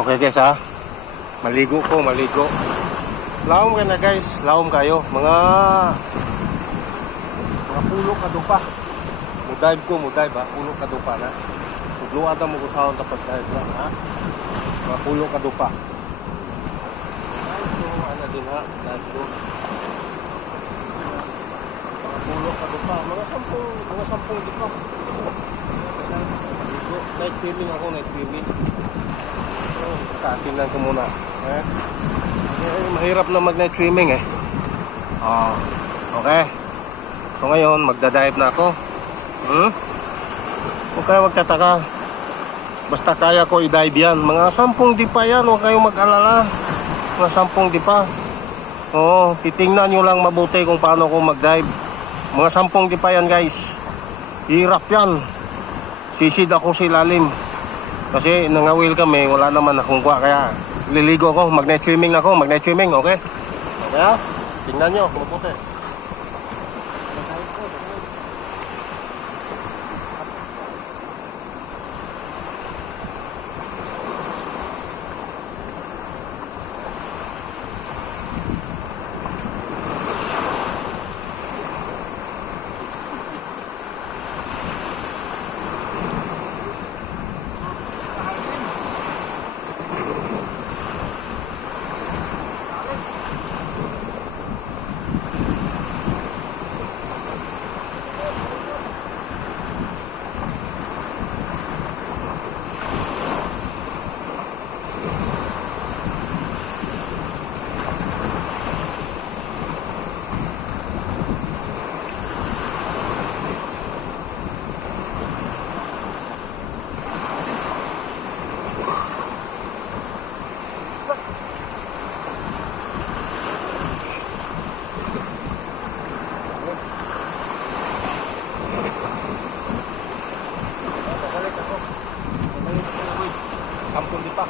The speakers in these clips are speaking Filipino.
Okay guys ha. Maligo ko, maligo. Laom ka na guys, laom kayo. Mga pulo ka doon pa. Mudive ko, mudive ha. Pulo ka doon pa na. Tudluan na mo ko sa akong tapos dive lang ha. Mga pulo ka doon pa. Ito, ano din ha. Dive ko. Mga pulo ka doon pa. Mga sampung doon pa. Night swimming ako, night swimming. Kakinan ko muna. Mahirap na mag night swimming eh. Okay. So ngayon, magdadive na ako. Huwag kayo magtataka. Basta kaya ko i-dive yan. Mga 10 dipa yan. Huwag kayong mag-alala. Mga 10 dipa. Oo, titingnan nyo lang mabuti kung paano ko mag-dive. Mga 10 dipa yan guys. Hirap yan. Sisid ako sa ilalim. Kasi nangawil kami, wala naman akong kuha. Kaya liligo ako, mag-night swimming ako. Mag-night swimming, okay? Okay, tingnan nyo, mabuti. Kampung di pa.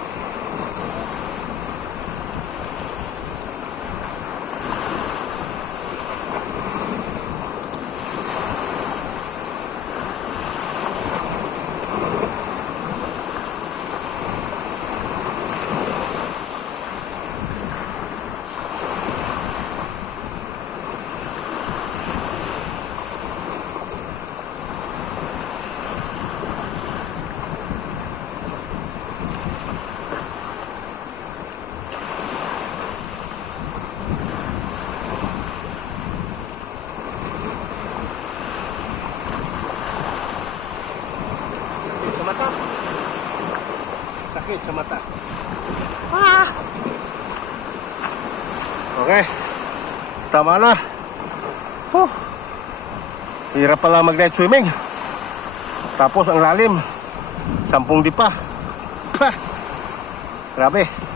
Sakit sa mata. Okay. Tama na. Hirap pala mag-night swimming. Tapos ang lalim. 10 dipa. Grabe.